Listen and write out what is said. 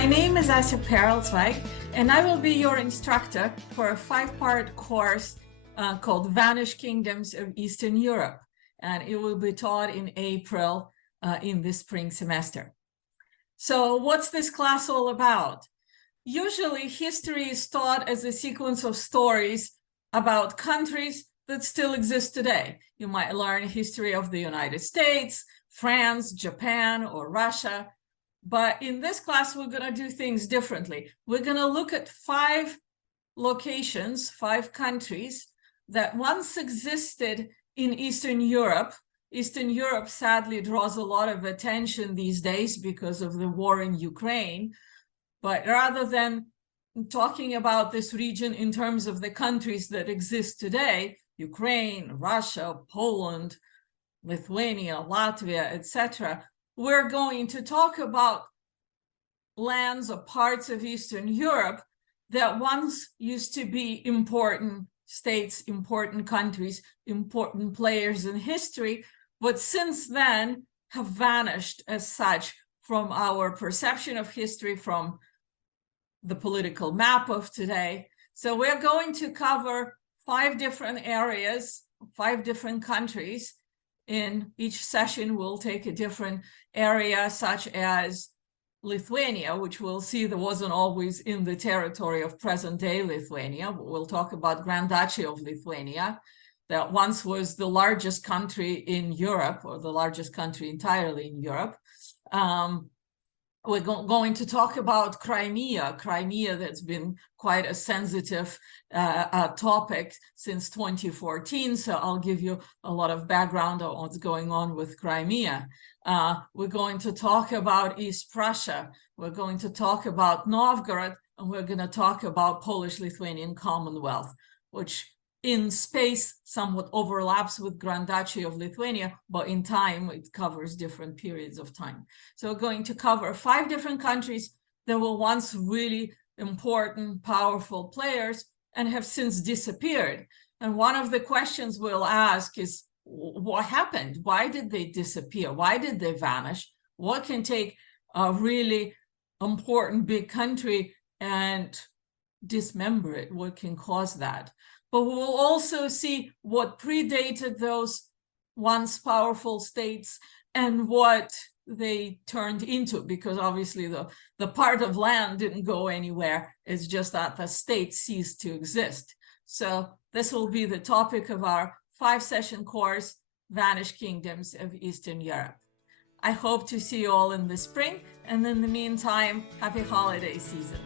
My name is Asya Pereltsvaig, and I will be your instructor for a 5-part course called Vanished Kingdoms of Eastern Europe, and it will be taught in April in the spring semester. So what's this class all about? Usually history is taught as a sequence of stories about countries that still exist today. You might learn history of the United States, France, Japan, or Russia. But in this class, we're going to do things differently. We're going to look at 5 locations, 5 countries that once existed in Eastern Europe. Eastern Europe sadly draws a lot of attention these days because of the war in Ukraine. But rather than talking about this region in terms of the countries that exist today, Ukraine, Russia, Poland, Lithuania, Latvia, etc., we're going to talk about lands or parts of Eastern Europe that once used to be important states, important countries, important players in history, but since then have vanished as such from our perception of history, from the political map of today. So we're going to cover 5 different areas, 5 different countries. In each session, we'll take a different area, such as Lithuania, which we'll see that wasn't always in the territory of present-day Lithuania. We'll talk about Grand Duchy of Lithuania, that once was the largest country in Europe, or the largest country entirely in Europe. We're going to talk about Crimea that's been quite a sensitive topic since 2014. So I'll give you a lot of background on what's going on with Crimea. We're going to talk about East Prussia. We're going to talk about Novgorod, and we're going to talk about Polish-Lithuanian Commonwealth, which in space somewhat overlaps with Grand Duchy of Lithuania, but in time it covers different periods of time. So we're going to cover 5 different countries that were once really important, powerful players and have since disappeared. And one of the questions we'll ask is, what happened? Why did they disappear? Why did they vanish? What can take a really important big country and dismember it? What can cause that? But we will also see what predated those once powerful states and what they turned into, because obviously the part of land didn't go anywhere. It's just that the state ceased to exist. So this will be the topic of our 5-session course, Vanished Kingdoms of Eastern Europe. I hope to see you all in the spring, and in the meantime, happy holiday season.